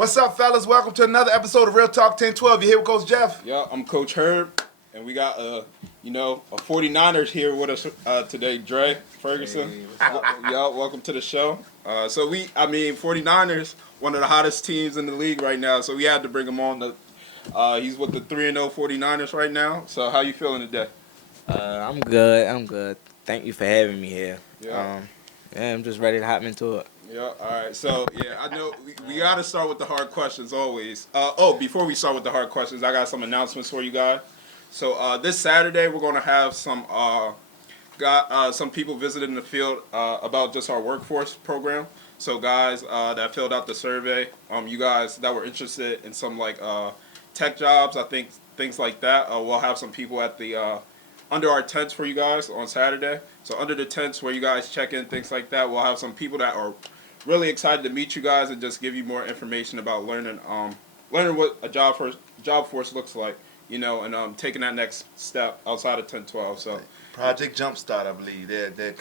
What's up, fellas? Welcome to another episode of Real Talk 1012. You here with Coach Jeff? Yeah, I'm Coach Herb, and we got a 49ers here with us today. Dre Ferguson. Y'all, welcome to the show. 49ers, one of the hottest teams in the league right now, so we had to bring him on. He's with the 3-0 49ers right now. So how you feeling today? I'm good. Thank you for having me here. Yeah. I'm just ready to hop into it. Yeah, all right. So, I know we got to start with the hard questions always. Before we start with the hard questions, I got some announcements for you guys. So, this Saturday, we're going to have some people visiting the field about just our workforce program. So, guys that filled out the survey, you guys that were interested in some, tech jobs, I think, things like that, we'll have some people at the under our tents for you guys on Saturday. So, under the tents where you guys check in, things like that, we'll have some people that are really excited to meet you guys and just give you more information about learning what a job force looks like, and taking that next step outside of 1012. So Project Jumpstart, I believe. They're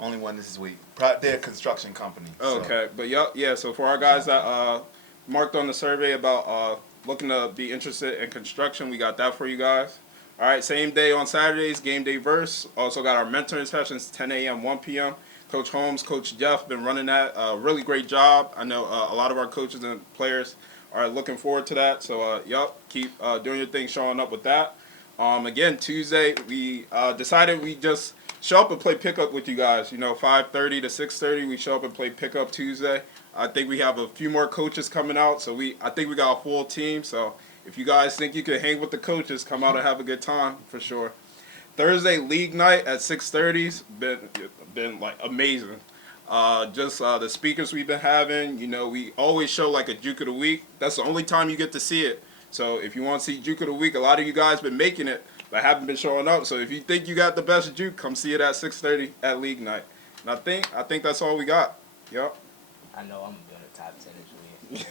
only one this week. They're a construction company. Okay, but yeah. So for our guys that marked on the survey about looking to be interested in construction, we got that for you guys. All right, same day on Saturdays, game day verse. Also got our mentoring sessions, 10 a.m., 1 p.m. Coach Holmes, Coach Jeff been running that. Really great job. I know a lot of our coaches and players are looking forward to that. So, keep doing your thing, showing up with that. Again, Tuesday, we decided we just show up and play pickup with you guys. 5:30 to 6:30, we show up and play pickup Tuesday. I think we have a few more coaches coming out, so I think we got a full team. So, if you guys think you can hang with the coaches, come out and have a good time for sure. Thursday, league night at 6:30's been like amazing. The speakers we've been having, we always show like a Juke of the Week. That's the only time you get to see it. So if you want to see Juke of the Week, a lot of you guys been making it, but haven't been showing up. So if you think you got the best Juke, come see it at 6:30 at league night. And I think that's all we got. Yep. I know I'm doing the top 10 this week.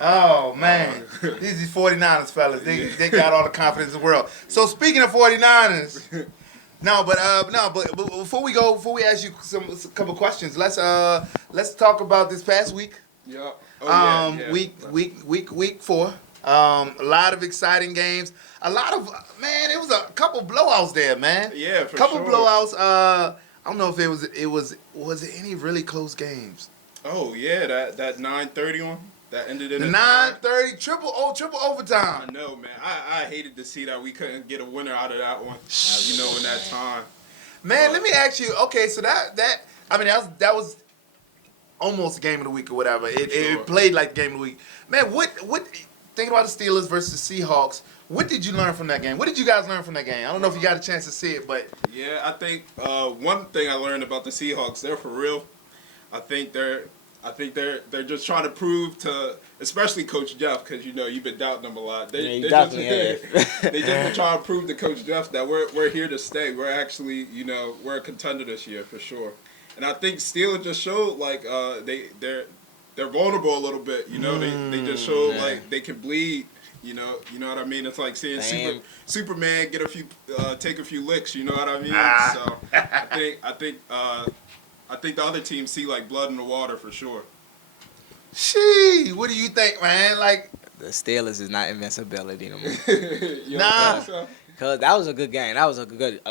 Oh, man. These 49ers, fellas. They got all the confidence in the world. So speaking of 49ers... But before we ask you a couple questions, let's talk about this past week. Yeah. Week 4. A lot of exciting games. It was a couple blowouts there, man. Yeah, for couple sure. Blowouts. I don't know if was it any really close games? Oh yeah, that 9:30 one that ended in the 9:30 triple overtime. I know, man. I hated to see that we couldn't get a winner out of that one. In that time. Man, let me ask you. Okay, so that was almost a game of the week or whatever. It played like the game of the week. Man, what thinking about the Steelers versus the Seahawks? What did you learn from that game? What did you guys learn from that game? I don't know if you got a chance to see it, but yeah, I think one thing I learned about the Seahawks, they're for real. I think they're just trying to prove to, especially Coach Jeff, because you've been doubting them a lot. They definitely trying to prove to Coach Jeff that we're here to stay. We're actually we're a contender this year for sure. And I think Steelers just showed they're vulnerable a little bit. They just showed like they can bleed. You know what I mean? It's like seeing Superman get take a few licks. You know what I mean? So I think the other teams see like blood in the water for sure. Shee, what do you think, man? Like The Steelers is not invincibility no more. Nah. Cause that was a good game. That was a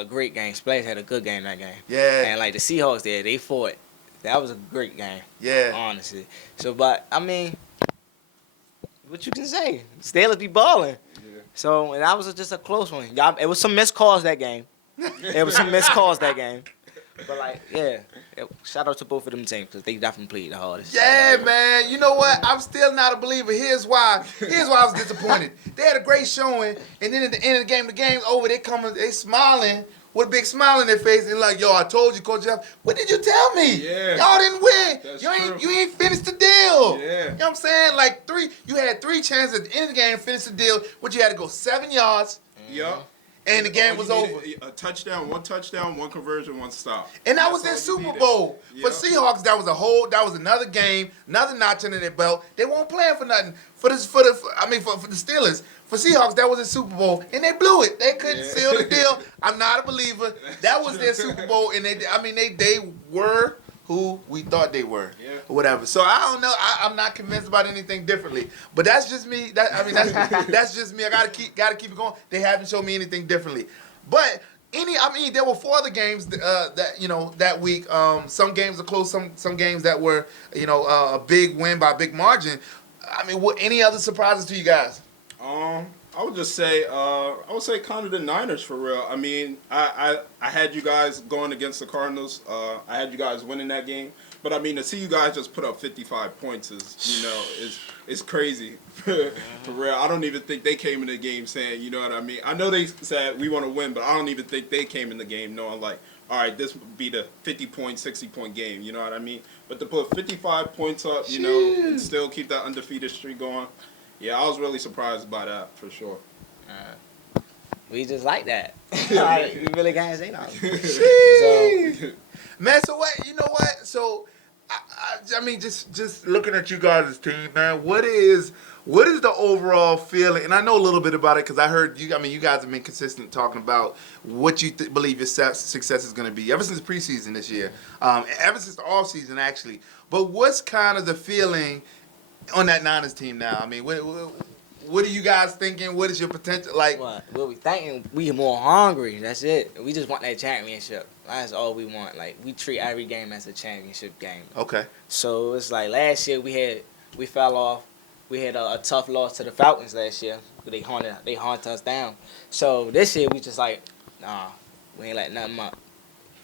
great game. Splash had a good game that game. Yeah. And like the Seahawks there, they fought. That was a great game. Yeah. Honestly. So, but I mean, what you can say? Steelers be balling. Yeah. So and that was just a close one. It was some missed calls that game. But shout out to both of them teams because they definitely played the hardest. Yeah, man. You know what? I'm still not a believer. Here's why I was disappointed. They had a great showing, and then at the end of the game's over. They smiling with a big smile in their face, and like, yo, I told you, Coach Jeff. What did you tell me? Yeah. Y'all didn't win. That's You ain't finished the deal. Yeah. You know what I'm saying? You had 3 chances at the end of the game to finish the deal, but you had to go 7 yards. Yeah. And the game was over. A touchdown, one conversion, one stop. And that was their Super Bowl. For Seahawks, that was another game, another notch under their belt. They weren't playing for nothing. For the Steelers, for Seahawks, that was a Super Bowl, and they blew it. They couldn't seal the deal. I'm not a believer. That was their Super Bowl, and they were who we thought they were, Yeah. or whatever. So I don't know. I'm not convinced about anything differently. But that's just me. That's just me. I gotta keep it going. They haven't shown me anything differently. But there were 4 other games that week. Some games are close. Some games that were a big win by a big margin. I mean, any other surprises to you guys? I would just say, kind of the Niners for real. I mean, I had you guys going against the Cardinals. I had you guys winning that game. But I mean, to see you guys just put up 55 points is crazy for real. I don't even think they came in the game saying, you know what I mean. I know they said we want to win, but I don't even think they came in the game knowing like, all right, this would be the 50-point, 60-point game. You know what I mean? But to put 55 points up, and still keep that undefeated streak going. Yeah, I was really surprised by that for sure. We just like that. Like, we really can't say nothing. So, Man, so what? You know what? So, I mean, just looking at you guys' team, man. What is the overall feeling? And I know a little bit about it because I heard you. I mean, you guys have been consistent talking about what you believe your success is going to be ever since preseason this year, ever since the off season actually. But what's kind of the feeling on that Niners team now? I mean, what are you guys thinking? What is your potential like? what we thinking? We more hungry. That's it. We just want that championship. That's all we want. Like, we treat every game as a championship game. Okay. So it's like last year we fell off. We had a tough loss to the Falcons last year. They haunted us down. So this year we just like, nah, we ain't letting nothing up.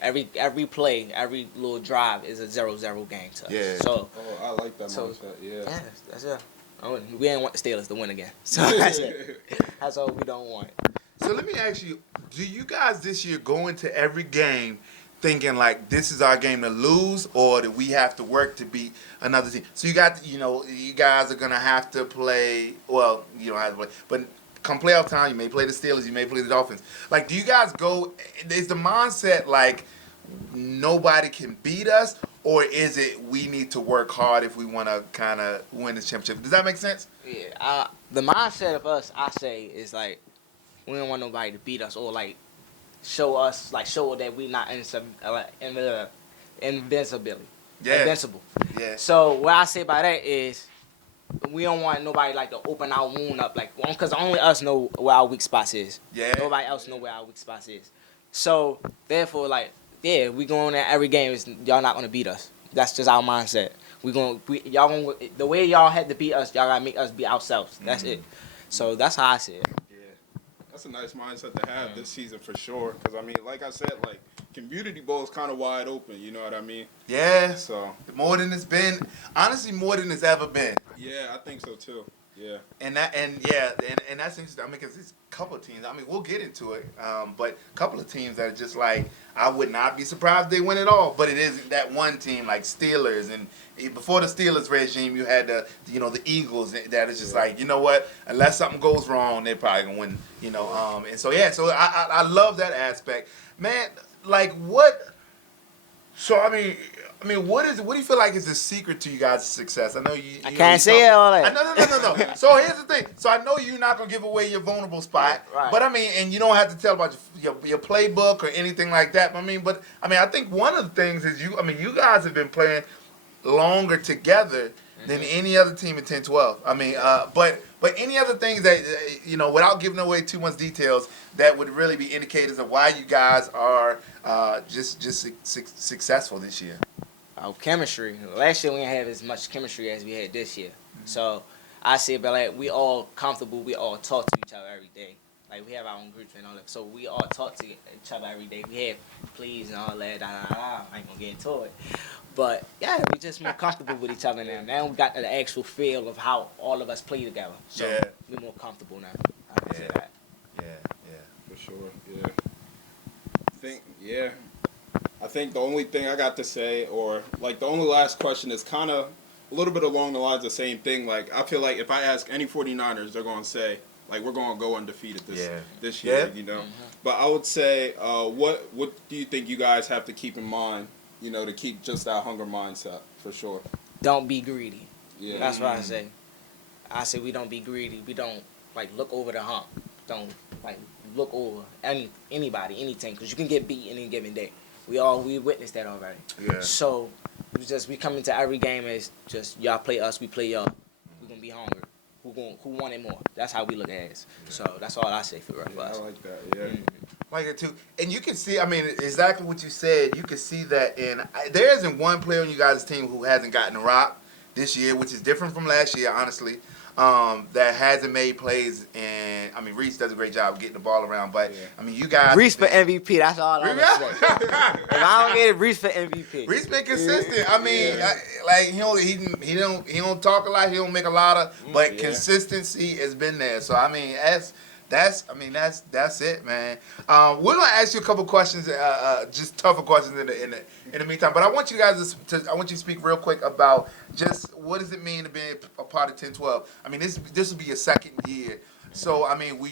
Every play, every little drive is a 0-0 game to us. Yeah. So I like that mindset. yeah, that's it. We didn't want the Steelers to win again. So that's it. That's all we don't want. So let me ask you: do you guys this year go into every game thinking like this is our game to lose, or do we have to work to beat another team? So you guys are gonna have to play. Well, you don't have to play, but come playoff time, you may play the Steelers, you may play the Dolphins. Like, do you guys go? Is the mindset like nobody can beat us, or is it we need to work hard if we want to kind of win this championship? Does that make sense? Yeah. The mindset of us, I say, is like we don't want nobody to beat us or like show that we not invincible. Yeah. Invincible. Yeah. So what I say by that is we don't want nobody like to open our wound up like because only us know where our weak spots is. Yeah. Nobody else know where our weak spots is. So therefore, like, yeah, we going at every game is y'all not gonna beat us. That's just our mindset. The way y'all had to beat us, y'all gotta make us beat ourselves. That's it. So that's how I see it. Yeah, that's a nice mindset to have this season for sure. Because I mean, like I said, like community bowl is kind of wide open. You know what I mean? Yeah. So More than it's been, honestly, more than it's ever been. yeah, I think so too. Yeah. And that's interesting. I mean, because it's a couple of teams. I mean, we'll get into it. But a couple of teams that are just like, I would not be surprised if they win it all. But it is that one team like Steelers, and before the Steelers regime, you had the Eagles that is just like, you know what? Unless something goes wrong, they're probably gonna win. And so yeah. So I love that aspect, man. Like what? So I mean, what do you feel like is the secret to you guys' success? I know you. I can't say all that. No. So here's the thing. So I know you're not gonna give away your vulnerable spot, Right. but I mean, and you don't have to tell about your playbook or anything like that. I think one of the things is you guys have been playing longer together than any other team in 10-12. I mean, but any other things that without giving away too much details, that would really be indicators of why you guys are just successful this year. Our chemistry. Last year we didn't have as much chemistry as we had this year. So I say, but like we all comfortable. We all talk to each other every day. Like we have our own groups and all that. So we all talk to each other every day. We have pleas and all that. I ain't gonna get into it. But yeah, we just more comfortable with each other now. Now we got the actual feel of how all of us play together. So Yeah. we're more comfortable now. I can say that. Yeah. For sure, yeah. I think the only thing I got to say, or like the only last question is kind of a little bit along the lines of the same thing. Like, I feel like if I ask any 49ers, they're going to say, like, we're going to go undefeated this year, Yeah. But I would say, what do you think you guys have to keep in mind, to keep just that hunger mindset, for sure? Don't be greedy. Yeah. That's what I say. I say we don't be greedy. We don't like look over the hump. Don't like look over anybody, anything, because you can get beat any given day. We witnessed that already. Yeah. So we come into every game as just y'all play us, we play y'all. We gonna be hungry. Who want it more? That's how we look at it. So that's all I say for real. Yeah, I like that. Yeah. Like it too, and you can see. I mean, exactly what you said. You can see that there isn't one player on you guys' team who hasn't gotten a rock this year, which is different from last year, honestly. That hasn't made plays, and I mean, Reese does a great job getting the ball around. But I mean, you guys, Reese for MVP. That's all I'm gonna say. If I don't get it, Reese for MVP. Reese been consistent. I mean, like he don't talk a lot. He don't make a lot of, but consistency has been there. So I mean, that's it, man. We're gonna ask you a couple questions, just tougher questions in the meantime. But I want you guys I want you to speak real quick about just what does it mean to be a part of 10-12. I mean, this will be your second year. So I mean, we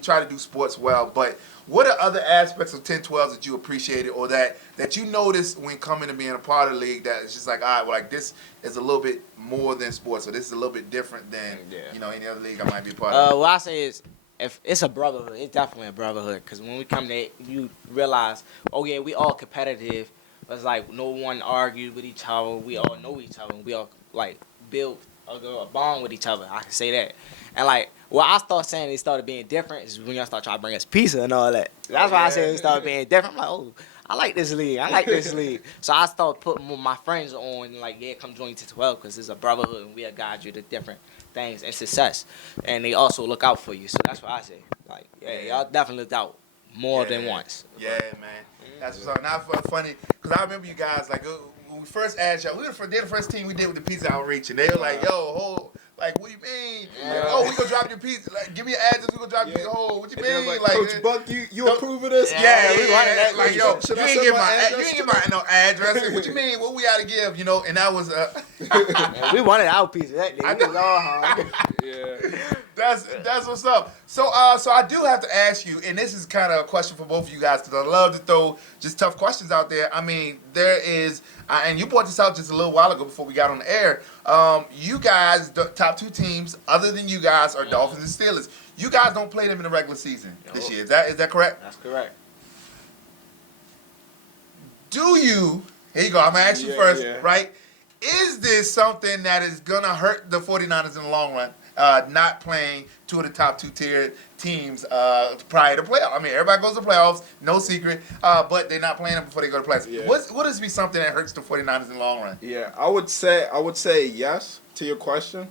try to do sports well, but what are other aspects of 10-12 that you appreciated or that you noticed when coming to being a part of the league that it's just like, all right, well, like this is a little bit more than sports, or this is a little bit different than any other league I might be a part of? What I say is, if it's a brotherhood, it's definitely a brotherhood. Because when we come there, you realize, oh yeah, we all competitive. It's like no one argued with each other. We all know each other. We all like build a bond with each other. I can say that. And like, what I start saying it started being different is when y'all start trying to bring us pizza and all that. That's why I said it started being different. I'm like, oh, I like this league. I like this league. So I started putting my friends on, like, yeah, come join 10-12 because it's a brotherhood and we'll guide you to different things and success. And they also look out for you. So that's what I say. Like, yeah, y'all definitely looked out more than once. Yeah, man. That's what's up. Not funny because I remember you guys, like, when we first asked y'all, they're the first team we did with the pizza outreach, and they were like, yo, like, what do you mean? Yeah. Oh, we gonna drop your pizza. Like, give me your address. We gonna drop your what you mean? Like, Coach Buck, you approve of this? Yeah, we wanted that. Like, yo, Should you I ain't send give my my address no address. What you mean? What we gotta give? And that was Man, we wanted our pizza that day. We was all hungry. Yeah. That's what's up. So I do have to ask you, and this is kind of a question for both of you guys because I love to throw just tough questions out there. I mean, there is, and you brought this out just a little while ago before we got on the air. You guys, the top two teams, other than you guys, are Dolphins and Steelers. You guys don't play them in the regular season this year. Is that correct? That's correct. Do you? Here you go. I'm gonna ask you first, right? Is this something that is gonna hurt the 49ers in the long run? Not playing two of the top two-tier teams prior to playoffs. I mean, everybody goes to playoffs, no secret, but they're not playing them before they go to playoffs. Yeah. Would this be something that hurts the 49ers in the long run? Yeah, I would say yes to your question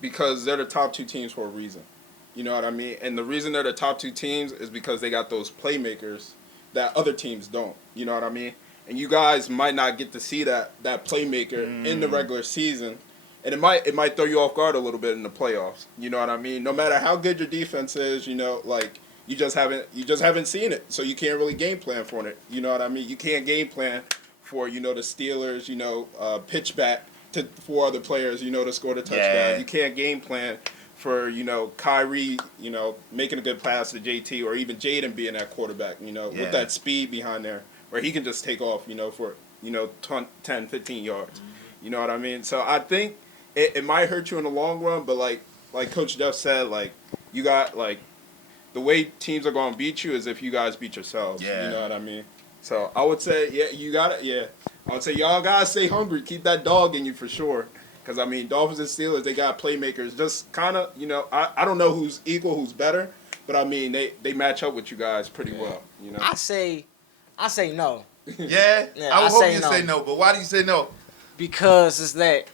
because they're the top two teams for a reason. You know what I mean? And the reason they're the top two teams is because they got those playmakers that other teams don't. You know what I mean? And you guys might not get to see that playmaker in the regular season. And it might throw you off guard a little bit in the playoffs. You know what I mean? No matter how good your defense is, like you just haven't seen it. So you can't really game plan for it. You know what I mean? You can't game plan for, the Steelers, pitch back to 4 other players, to score the touchdown. Yeah. You can't game plan for, Kyrie, making a good pass to JT or even Jaden being that quarterback, with that speed behind there where he can just take off, for, 10, 15 yards. You know what I mean? So I think it might hurt you in the long run, but like Coach Jeff said, like you got like the way teams are going to beat you is if you guys beat yourselves. Yeah. You know what I mean? So I would say, you got it. Yeah. I would say y'all guys stay hungry. Keep that dog in you for sure. Because, I mean, Dolphins and Steelers, they got playmakers. Just kind of, I don't know who's equal, who's better. But, I mean, they match up with you guys pretty well. I say no. Yeah? I would hope you say no. But why do you say no? Because it's that,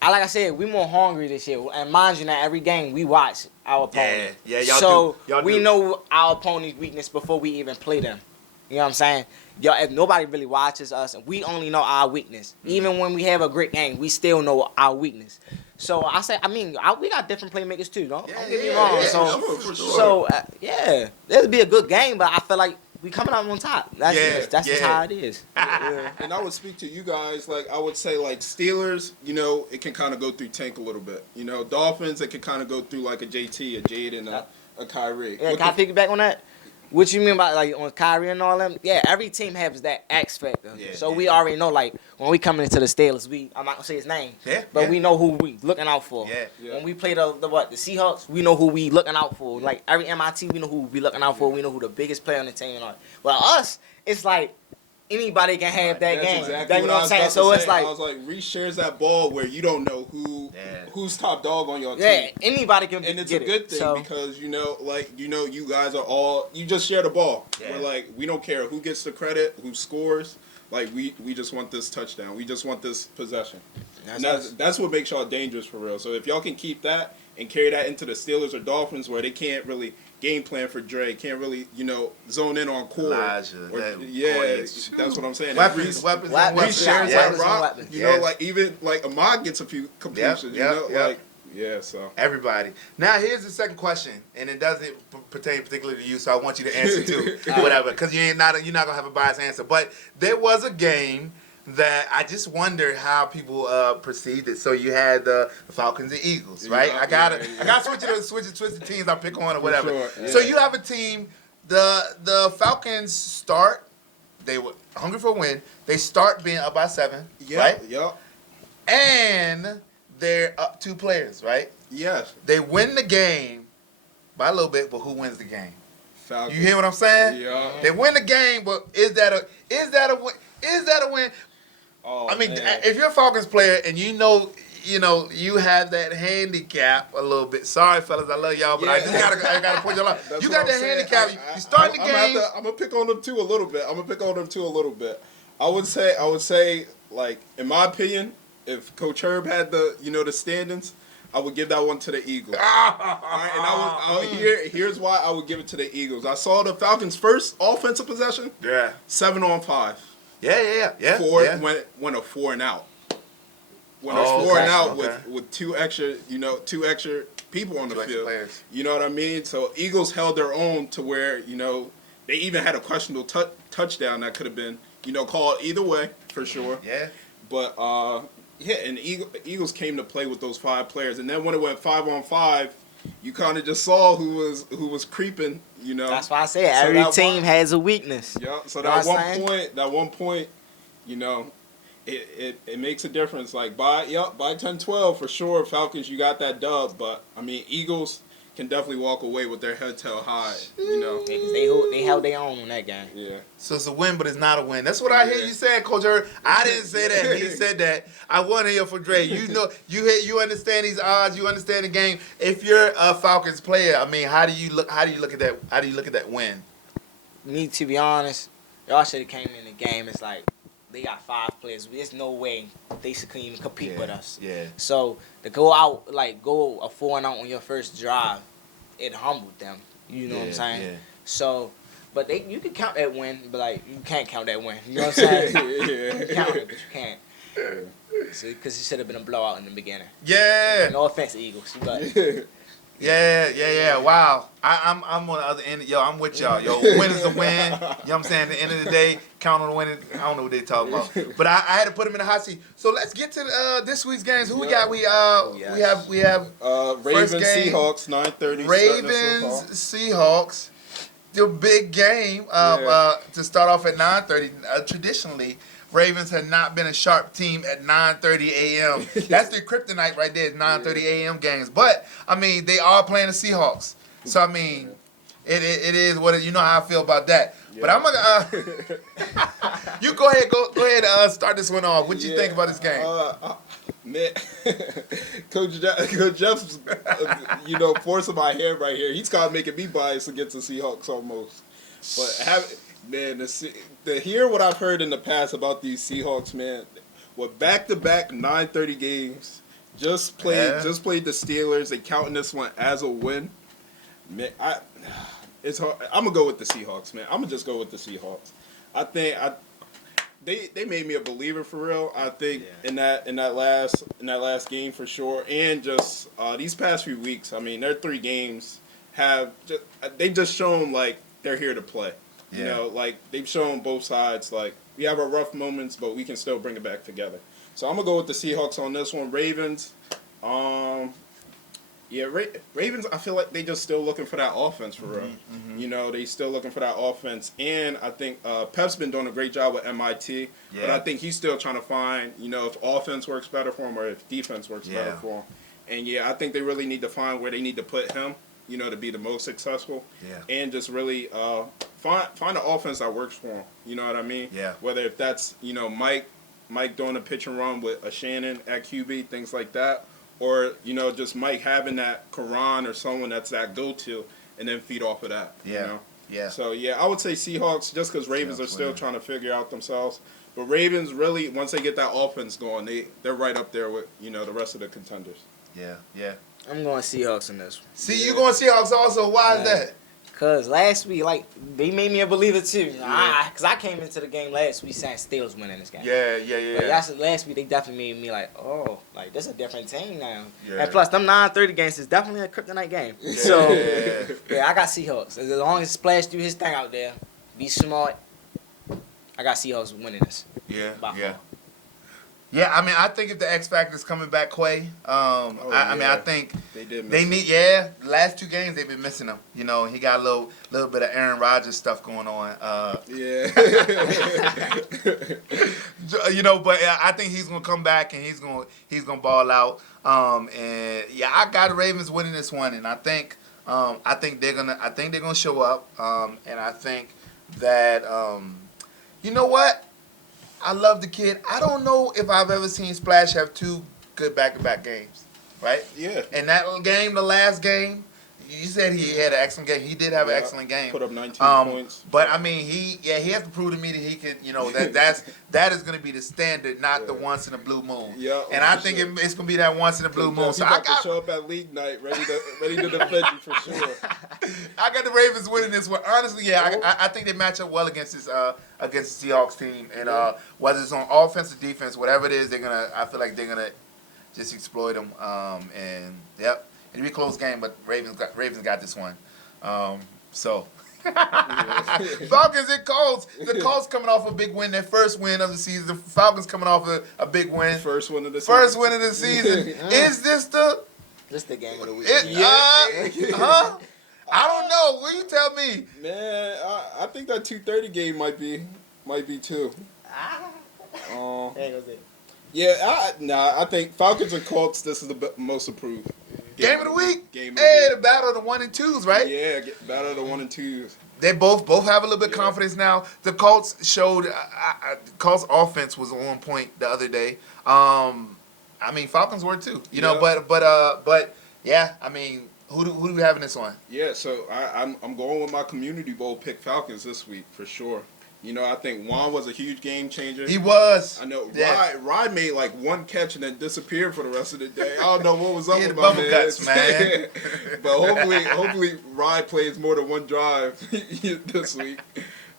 like I said, we more hungry this year. And mind you, now every game we watch our opponent. Yeah, y'all so do. Y'all we do. know our opponent's weakness before we even play them. You know what I'm saying? If nobody really watches us, we only know our weakness. Even when we have a great game, we still know our weakness. So we got different playmakers too. Don't get me wrong. It'll be a good game, but I feel like we coming out on top. That's just how it is. And I would speak to you guys, like I would say like Steelers, it can kind of go through tank a little bit. Dolphins, it can kind of go through like a JT, a Jaden, a Kyrie. Yeah, can I piggyback on that? What you mean by like on Kyrie and all them? Yeah, every team has that X factor. We already know like when we coming into the Steelers, I'm not gonna say his name, but we know who we looking out for. Yeah. When we play the Seahawks, we know who we looking out for. Like every MIT, we know who we looking out for. We know who the biggest player on the team are. Well, us, it's like anybody can have that That's game. exactly you what know I what I'm was saying? about to So it's say. like, I was like, Reese shares that ball where you don't know who's top dog on your yeah, team. anybody can And it's get a good thing So, because you guys are all you just share the ball. Yeah. We're like we don't care who gets the credit, who scores. Like we just want this touchdown. We just want this possession. That's what makes y'all dangerous for real. So if y'all can keep that and carry that into the Steelers or Dolphins where they can't really game plan for Dre, can't really zone in on core. Elijah, That's what I'm saying. Weapons, Weapons, Reese shares yeah. that rock. Weapons. You know, like even like Ahmad gets a few completions. Yep. So. Everybody. Now here's the second question, and it doesn't pertain particularly to you, so I want you to answer too, whatever, because you're not gonna have a biased answer. But there was a game that I just wonder how people perceived it. So you had the Falcons and Eagles, right? Yeah, I gotta switch the teams I pick on or whatever. sure, yeah. So you have a team. The Falcons start. They were hungry for a win. They start being up by 7, right? Yep. And they're up 2 players, right? Yes. They win the game by a little bit, but who wins the game? Falcons. You hear what I'm saying? Yeah. They win the game, but is that a win? Is that a win? Oh, I mean, man. if you're a Falcons player and you have that handicap a little bit. Sorry, fellas, I love y'all, but I just gotta point y'all out. That's You what got that I'm saying. handicap. You start the game. I'm gonna pick on them too a little bit. I would say, like in my opinion, if Coach Herb had the standings, I would give that one to the Eagles. All right, and here's why I would give it to the Eagles. I saw the Falcons' first offensive possession. Yeah. 7-on-5. Yeah. When a 4 and out. When Oh, a 4 and okay, out okay. with two extra people on the Two extra field. players. You know what I mean? So Eagles held their own to where they even had a questionable touchdown that could have been called either way for sure. Yeah. But and Eagles came to play with those 5 players, and then when it went 5-on-5, you kind of just saw who was creeping. that's why I said So every that team one- has a weakness. Yeah. So You know that what I'm one point, it makes a difference. Like by 10-12 for sure, Falcons, you got that dub. But I mean, Eagles can definitely walk away with their head held high. Because they held their own on that game. Yeah. So it's a win, but it's not a win. That's what I hear you saying, Coach Herb. I didn't say that. He said that. I want to hear from Dre. You understand these odds. You understand the game. If you're a Falcons player, I mean, how do you look at that? How do you look at that win? Me, to be honest, y'all should have came in the game. It's like they got 5 players. There's no way they should even compete with us. Yeah. So to go out, go a 4 and out on your first drive, it humbled them. You know what I'm saying? Yeah. So, but you can count that win, but you can't count that win. You know what I'm saying? You can count it, but you can't. Because it should have been a blowout in the beginning. Yeah. No offense, Eagles, but Yeah. Wow. I'm on the other end. Yo, I'm with y'all. Yo, win is a win. You know what I'm saying? At the end of the day, count on the winning. I don't know what they talking about. But I had to put him in the hot seat. So let's get to this week's games. Who we got? We have Ravens, game. Seahawks, 9:30. Ravens, Seahawks. The big game to start off at 9:30. Traditionally, Ravens had not been a sharp team at 9:30 a.m. That's their kryptonite right there, 9:30 a.m. games. But, I mean, they are playing the Seahawks. So, I mean, it is what it, you know how I feel about that. Yeah. But I'm going to you go ahead start this one off. What do you think about this game? Man, Coach Jeff's, forcing my hand right here. He's kind of making me biased against the Seahawks almost. But to hear what I've heard in the past about these Seahawks, man, with back-to-back 9:30 games, just played the Steelers. They counting this one as a win. Man, it's hard. I'm gonna go with the Seahawks, man. I'm gonna just go with the Seahawks. I think they made me a believer for real. I think in that last game for sure, and just these past few weeks. I mean, their 3 games they've just shown like they're here to play. You know, like they've shown both sides. Like we have our rough moments, but we can still bring it back together. So I'm gonna go with the Seahawks on this one. Ravens, Ravens. I feel like they just still looking for that offense for real. Mm-hmm. They still looking for that offense, and I think Pep's been doing a great job with MIT. Yeah. But I think he's still trying to find, if offense works better for him or if defense works better for him. And I think they really need to find where they need to put him. To be the most successful, and just really find an offense that works for him. You know what I mean? Yeah. Whether if that's Mike doing a pitch and run with a Shannon at QB, things like that, or just Mike having that Karan or someone that's that go-to, and then feed off of that. Yeah. Yeah. So I would say Seahawks just because Ravens are still trying to figure out themselves. But Ravens really, once they get that offense going, they're right up there with the rest of the contenders. Yeah. Yeah. I'm going Seahawks in this one. See, you going Seahawks also? Why is that? Cause last week, they made me a believer too. Cause I came into the game last week saying Steelers winning this game. Yeah. But last week they definitely made me like, oh, like this is a different team now. Yeah. And plus, them 9:30 games is definitely a kryptonite game. So yeah, I got Seahawks. As long as Splash do his thing out there, be smart. I got Seahawks winning this. Yeah. By Yeah. far. Yeah, I mean, I think if the X Factor is coming back, Quay, I mean, I think They did. they need. Yeah, the last 2 games they've been missing him. He got a little bit of Aaron Rodgers stuff going on. Yeah. But I think he's gonna come back and he's gonna ball out. And yeah, I got the Ravens winning this one, and I think they're gonna show up. And I think that you know what? I love the kid. I don't know if I've ever seen Splash have 2 good back-to-back games, right? Yeah. And that game, the last game, you said he had an excellent game. He did have an excellent game. Put up 19 points. But I mean, he has to prove to me that he can. That is going to be the standard, not the once in a blue moon. Yeah. And I think it's going to be that once in a blue moon. So I got to show up at league night ready to defend you for sure. I got the Ravens winning this one. Honestly, yeah, I think they match up well against the Seahawks team, and whether it's on offense or defense, whatever it is, I feel like they're gonna just exploit them. And yep, it'll be a close game, but Ravens got this one. So Falcons and Colts. The Colts coming off a big win, their first win of the season. The Falcons coming off a big win. First win of the season. Is this the? This the game of the week. Huh? I don't know. Will you tell me? Man, I think that 2:30 game might be too. There goes it. Yeah, I think Falcons and Colts. This is the most approved Game of the week. Game of Hey, the the battle of the 1 and 2s, right? Yeah, battle of the 1 and 2s. They both have a little bit of confidence now. The Colts showed. Colts offense was on point the other day. I mean, Falcons were too. But yeah. I mean, who do we have in this one? Yeah, so I'm going with my community bowl pick Falcons this week for sure. I think Juan was a huge game changer. He was. I know. Yeah. Rod made like one catch and then disappeared for the rest of the day. I don't know what was up He with had my bubble man. guts, man. But hopefully Rod plays more than one drive this week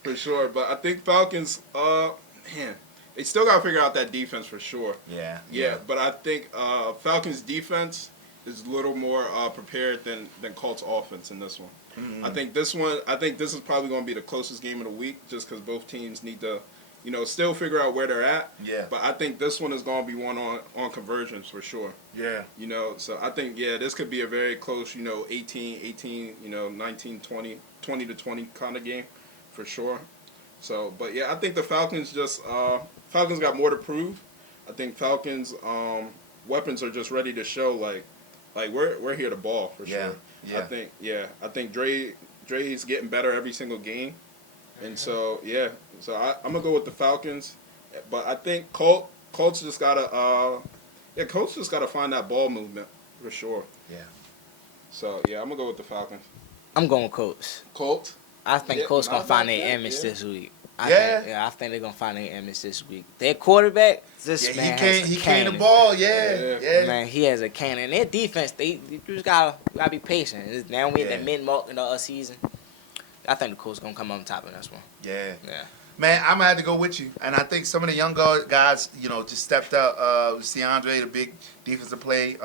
for sure. But I think Falcons, they still got to figure out that defense for sure. Yeah. But I think Falcons defense is a little more prepared than Colts offense in this one. Mm-hmm. I think this is probably going to be the closest game of the week just because both teams need to, still figure out where they're at. Yeah. But I think this one is going to be one on conversions for sure. Yeah. So I think, this could be a very close, 18, 19, 20 to 20 kind of game for sure. So, but yeah, I think the Falcons Falcons got more to prove. I think Falcons weapons are just ready to show like we're here to ball for sure. Yeah. I think Dre's getting better every single game. And so I'm gonna go with the Falcons. But I think Colts just gotta find that ball movement for sure. Yeah. So I'm gonna go with the Falcons. I'm going Colts. Colts? I think Colts gonna not find bad their pick, image yeah. this week. Yeah? I think they're gonna find their image this week. Their quarterback, man, He came the ball. Yeah. Man, he has a cannon. Their defense, they just gotta be patient. Now we at the mid mark in the season. I think the Colts gonna come on top in this one. Yeah. Yeah. Man, I'm gonna have to go with you, and I think some of the young guys, just stepped up. DeAndre, the big defensive play,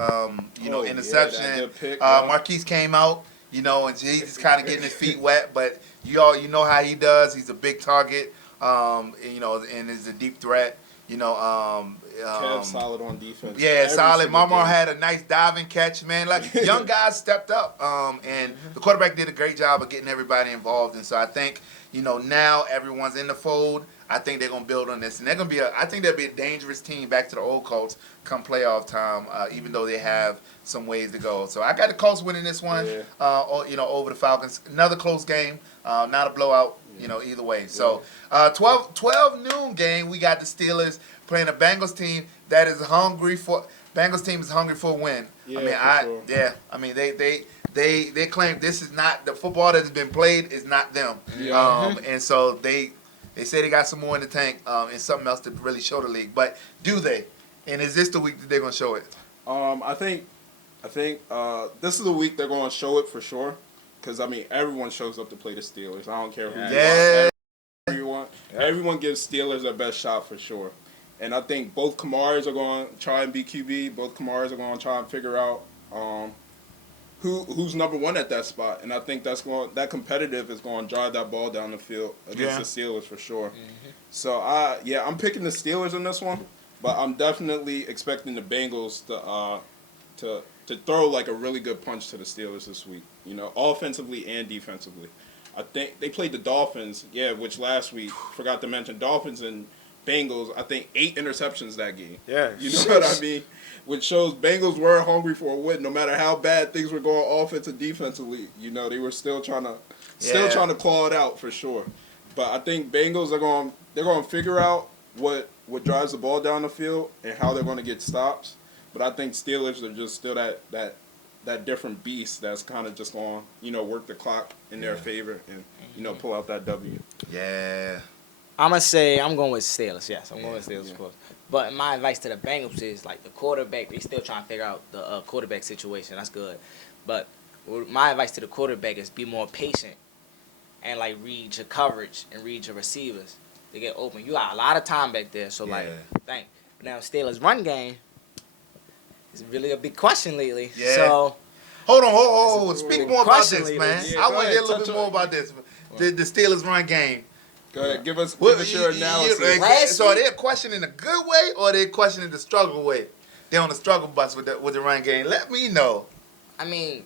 interception. that good pick, bro. Marquise came out, and he's just kind of getting his feet wet, but you know how he does. He's a big target, and is a deep threat. Kev solid on defense. Yeah, Every solid. single Marmar game. had a nice diving catch, man. Like young guys stepped up, and the quarterback did a great job of getting everybody involved. And so I think now everyone's in the fold. I think they're gonna build on this, and they're gonna be. I think they'll be a dangerous team back to the old Colts come playoff time. Even though they have some ways to go, so I got the Colts winning this one. Yeah. Over the Falcons. Another close game, not a blowout. Either way. So 12 noon game. We got the Steelers playing a Bengals team that is hungry for. Bengals team is hungry for a win. Yeah, for sure. I mean, they claim this is not the football that has been played is not them. Yeah. And so they say they got some more in the tank and something else to really show the league. But do they? And is this the week that they're gonna show it? I think this is the week they're going to show it for sure. Because, I mean, everyone shows up to play the Steelers. I don't care who you want. Everyone gives Steelers their best shot for sure. And I think both Kamaras are going to try and be QB. Both Kamaras are going to try and figure out who's number one at that spot. And I think that competitive is going to drive that ball down the field against the Steelers for sure. Mm-hmm. So, I'm picking the Steelers in this one. But I'm definitely expecting the Bengals to throw like a really good punch to the Steelers this week, offensively and defensively. I think they played the Dolphins, which last week, forgot to mention, Dolphins and Bengals, I think 8 interceptions that game. Yeah. You know what I mean? Which shows Bengals were hungry for a win, no matter how bad things were going offense and defensively. They were still trying to claw it out for sure. But I think Bengals they're going to figure out what drives the ball down the field and how they're going to get stops. But I think Steelers are just still that different beast that's kind of just going to work the clock in their favor and pull out that W. Yeah. I'm going to say I'm going with Steelers. Yes, I'm going with Steelers, of course. But my advice to the Bengals is, like, the quarterback, they still trying to figure out the quarterback situation. That's good. But my advice to the quarterback is be more patient and, like, read your coverage and read your receivers to get open. You got a lot of time back there, so, think. Now, Steelers' run game is really a big question lately. Yeah. So, hold on. Speak more about this, lately. man. Yeah, I want to hear a little touch bit on- more about this. The Steelers' run game. Go ahead, give us your analysis. So are they questioning the good way or are they questioning the struggle way? They're on the struggle bus with the run game. Let me know. I mean,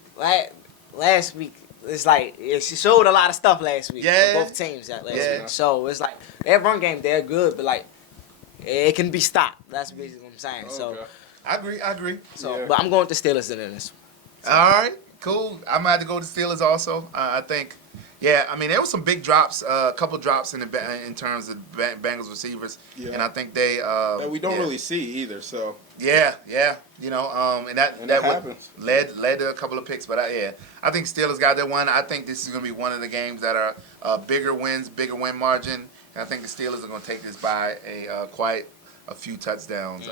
last week, it's like she showed a lot of stuff last week Yeah. for both teams last Yeah. week. So it's like that run game, they're good, but like it can be stopped. That's basically what I'm saying. Okay. So, I agree. Yeah. but I'm going with the Steelers in this. All right, cool. I'm going to have to go to Steelers also. I think, I mean, there was some big drops, a couple drops in terms of Bengals receivers. Yeah. And I think they... that we don't really see either, so. Yeah. And that happens. led to a couple of picks. But I think Steelers got that one. I think this is going to be one of the games that are bigger wins, bigger win margin. And I think the Steelers are going to take this by quite a few touchdowns.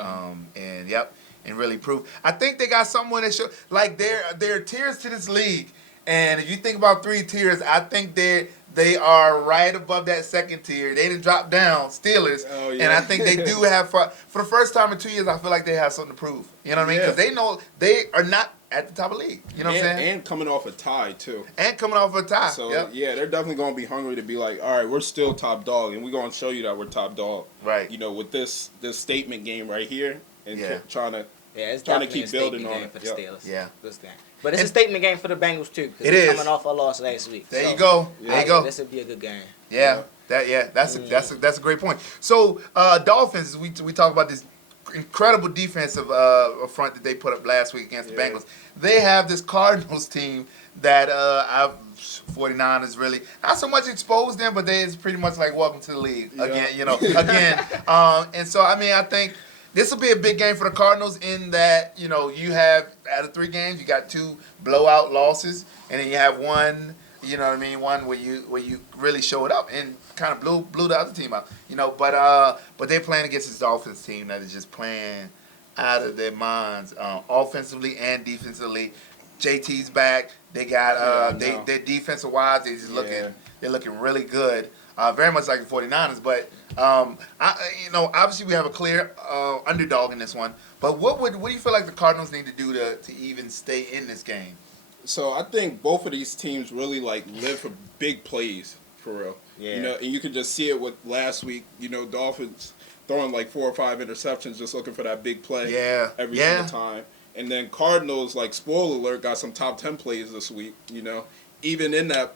And really prove. I think they got someone that should, like, there are tiers to this league. And if you think about 3 tiers, I think they are right above that second tier. They didn't drop down, Steelers. Oh, yeah. And I think they do have, for the first time in 2 years, I feel like they have something to prove. You know what I mean? Because they know they are not at the top of the league. You know what I'm saying? And coming off a tie, too. And coming off a tie. So, Yep. they're definitely going to be hungry to be like, all right, we're still top dog, and we're going to show you that we're top dog. Right. With this statement game right here and trying to It's trying to definitely keep a building statement on game it. for the Yep. Steelers. Yeah. This game. But it's a statement game for the Bengals too. 'Cause It they're is. coming off a loss last week. There So, you go. Yeah. There you go. This would be a good game. That's a great point. So Dolphins, we talk about this incredible defensive front that they put up last week against the Bengals. They have this Cardinals team that 49ers really not so much exposed them, but it's pretty much like welcome to the league again. And so I mean I think this will be a big game for the Cardinals in that you have out of 3 games you got 2 blowout losses and then you have one. You know what I mean? One where you really showed up and kind of blew the other team out. But they're playing against this Dolphins team that is just playing out of their minds, offensively and defensively. JT's back. They got their defensive wise. They just looking really good. Very much like the 49ers. But obviously we have a clear underdog in this one. But what do you feel like the Cardinals need to do to even stay in this game? So I think both of these teams really live for big plays for real. Yeah. And you could just see it with last week. Dolphins throwing like 4 or 5 interceptions, just looking for that big play. Every single time. And then Cardinals, like spoiler alert, got some top 10 plays this week. Even in that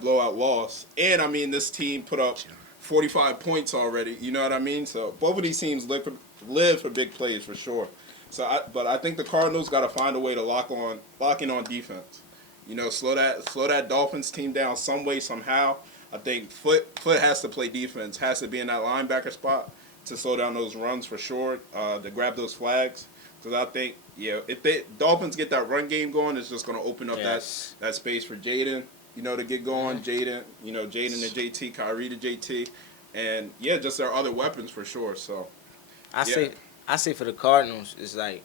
blowout loss. And I mean, this team put up 45 points already. You know what I mean? So both of these teams live for big plays for sure. But I think the Cardinals got to find a way to lock in on defense. You know, slow that Dolphins team down some way, somehow. I think Foot has to play defense, has to be in that linebacker spot to slow down those runs for sure, to grab those flags. Because I think, if the Dolphins get that run game going, it's just going to open up that space for Jaden, you know, to get going. Jaden to JT, Kyrie to JT. And, just their other weapons for sure. So, I say for the Cardinals, it's like,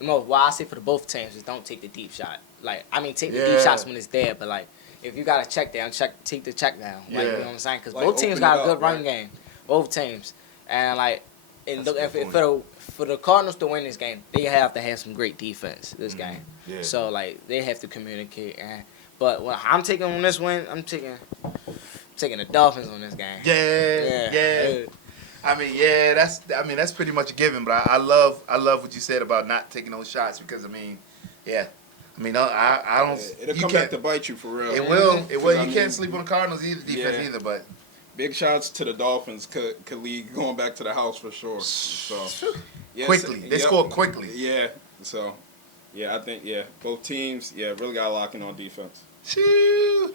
I say for the both teams is don't take the deep shot. Like, I mean, take the deep shots when it's there, but like, if you got a check down, take the check down. Like, you know what I'm saying? Because both teams got a good run game. Both teams. And like, for the Cardinals to win this game, they have to have some great defense this game. Yeah. So like, they have to communicate. But when I'm taking on this win, I'm taking the Dolphins on this game. Yeah. I mean, that's pretty much a given. But I love what you said about not taking those shots because I don't. It'll come back to bite you for real. It will. It will. You can't sleep on the Cardinals defense either. But big shots to the Dolphins could lead going back to the house for sure. So quickly, they score quickly. Yeah. So I think both teams really got to lock in on defense. Shoo.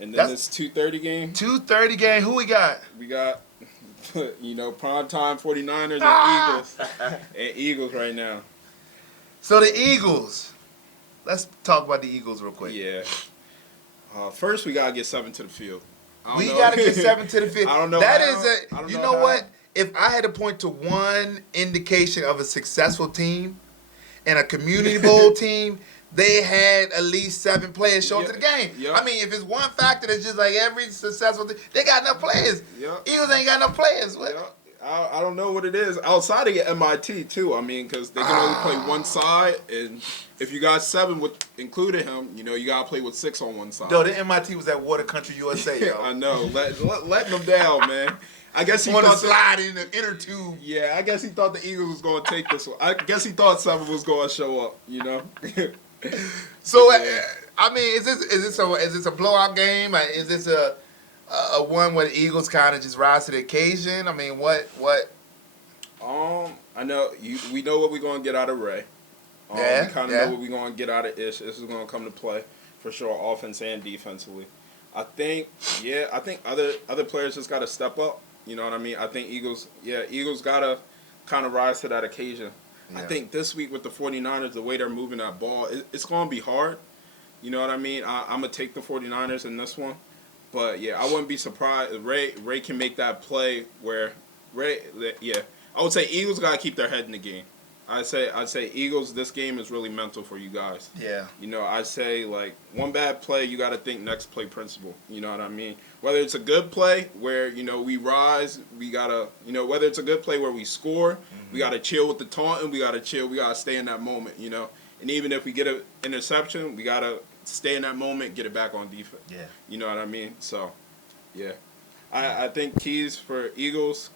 And then this 2:30 game. 2:30 game. Who we got? We got primetime 49ers and Eagles. And Eagles right now. So the Eagles. Let's talk about the Eagles real quick. Yeah. First, we gotta get 7 to the field. We gotta get 7 to the field. I don't know. You know what? If I had to point to one indication of a successful team and a community bowl team, they had at least 7 players show up to the game. Yep. I mean, if it's one factor that's just like every successful thing, they got enough players. Yep. Eagles ain't got enough players. What? Yep. I don't know what it is. Outside of MIT, too. I mean, because they can only play one side. And if you got 7 with including him, you got to play with 6 on one side. Yo, the MIT was at Water Country, USA, yo. I know. Letting them down, man. I guess he want to thought slide in the inner tube. Yeah, I guess he thought the Eagles was going to take this one. I guess he thought 7 was going to show up, So, I mean, is this a blowout game? Is this a one where the Eagles kind of just rise to the occasion? I mean, what? I know we know what we're going to get out of Ray. We kind of know what we're going to get out of Ish. This is going to come to play for sure, offense and defensively. I think other players just got to step up. You know what I mean? I think Eagles got to kind of rise to that occasion. Yeah. I think this week with the 49ers, the way they're moving that ball, it's going to be hard. You know what I mean? I'm going to take the 49ers in this one. But, I wouldn't be surprised. Ray can make that play where I would say Eagles got to keep their head in the game. I'd say Eagles, this game is really mental for you guys. Yeah. I'd say, like, one bad play, you got to think next play principle. You know what I mean? Whether it's a good play where, we rise, we got to, whether it's a good play where we score, we got to chill with the taunting, we got to chill, we got to stay in that moment, And even if we get an interception, we got to stay in that moment, get it back on defense. Yeah. You know what I mean? So, I think keys for Eagles,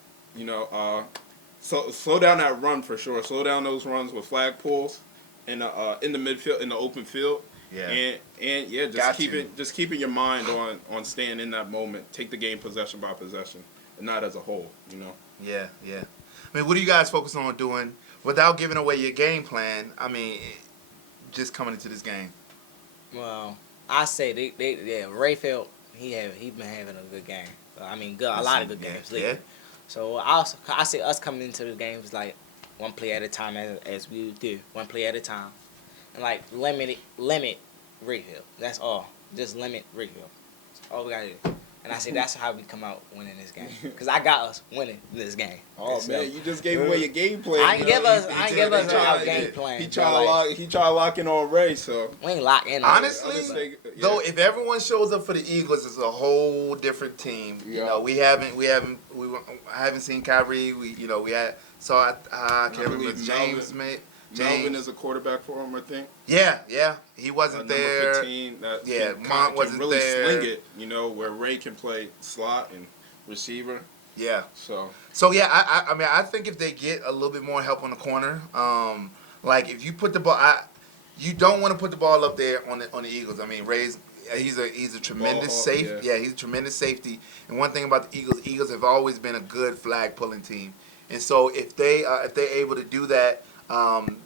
so slow down that run for sure. Slow down those runs with flag pulls in the midfield, in the open field. Yeah. And just keeping your mind on staying in that moment. Take the game possession by possession, and not as a whole. Yeah. I mean, what do you guys focus on doing without giving away your game plan? I mean, just coming into this game. Well, I say Rayfield, he been having a good game. I mean, a lot of good games lately. Yeah. So I say us coming into the game is like one play at a time as we do, one play at a time, and like limit Rayfield. That's all. Just limit Rayfield. That's all we gotta do. And I say that's how we come out winning this game. Because I got us winning this game. Oh, man, you just gave away your game plan. I ain't give us our game plan. He tried to lock in on Ray, so. We ain't locked in. Honestly, though, if everyone shows up for the Eagles, it's a whole different team. Yeah. We haven't seen Kyrie. I can't remember James, mate. Melvin is a quarterback for him, I think. Yeah, he wasn't there. Number 15, Mont wasn't really there. Sling it, where Ray can play slot and receiver. Yeah. So yeah, I mean, I think if they get a little bit more help on the corner, like if you put the ball, you don't want to put the ball up there on the Eagles. I mean, Ray's He's a tremendous Ball, safe. yeah. Yeah, he's a tremendous safety. And one thing about the Eagles have always been a good flag pulling team. And so if they're able to do that,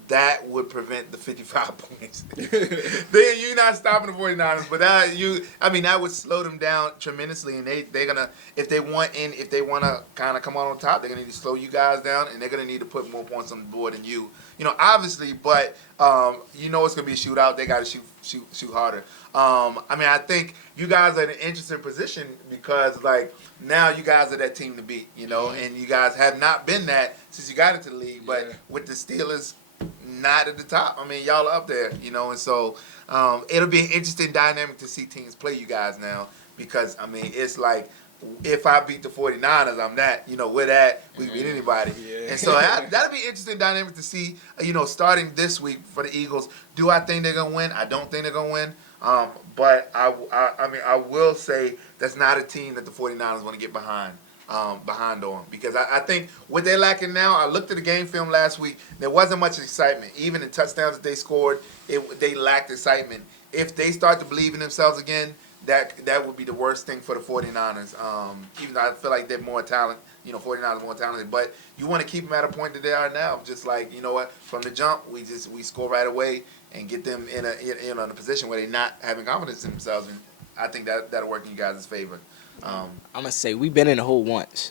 that would prevent the 55 points. Then you're not stopping the 49ers, but that would slow them down tremendously. And they're gonna if they want to kind of come out on top, they're gonna need to slow you guys down, and they're gonna need to put more points on the board than you. Obviously, but it's gonna be a shootout. They got to shoot harder. I think you guys are in an interesting position because now you guys are that team to beat. And you guys have not been that since you got into the league. But with the Steelers not at the top, y'all are up there. And so it'll be an interesting dynamic to see teams play you guys now because it's like. If I beat the 49ers, I'm that. We're that. We beat anybody. Yeah. And so that'll be an interesting dynamic to see, starting this week for the Eagles. Do I think they're going to win? I don't think they're going to win. But I will say that's not a team that the 49ers want to get behind on. Because I think what they're lacking now, I looked at the game film last week, there wasn't much excitement. Even in touchdowns that they scored, they lacked excitement. If they start to believe in themselves again, that would be the worst thing for the 49ers. Even though I feel like they're more talent, 49ers more talented, but you want to keep them at a point that they are now. Just like, from the jump, we score right away and get them in a position where they're not having confidence in themselves. And I think that'll work in you guys' favor. I'm going to say, we've been in the hole once.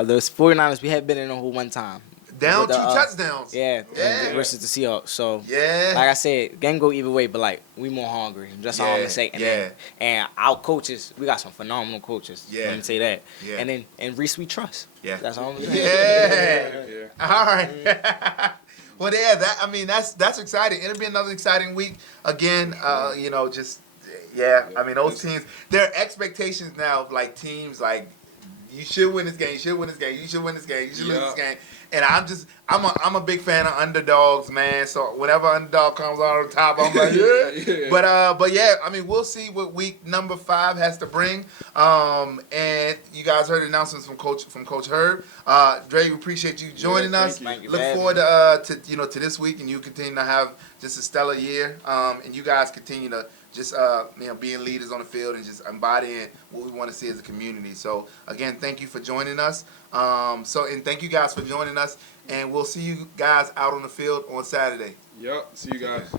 Those 49ers, we have been in the hole one time. Down With the, 2 touchdowns. Yeah, Yeah. versus the Seahawks. So, Yeah. like I said, game go either way, but we more hungry. That's all I'm gonna say. And our coaches, we got some phenomenal coaches. Yeah. Let me say that. Yeah. And Reese we trust. Yeah. That's all I'm gonna say. Yeah. All right. Well, that's exciting. It'll be another exciting week. Again, those teams, their expectations now of teams you should win this game. You should win this game. You should win this game. You should lose this game. And I'm a big fan of underdogs, man. So whenever underdog comes out on top, I'm like, yeah. But yeah, we'll see what week number 5 has to bring. And you guys heard announcements from Coach Herb. Dre, we appreciate you joining us. Thank you. Look forward to this week, and you continue to have just a stellar year. And you guys continue to just being leaders on the field and just embodying what we want to see as a community. So again, thank you for joining us. And thank you guys for joining us, and we'll see you guys out on the field on Saturday. Yep. See you guys.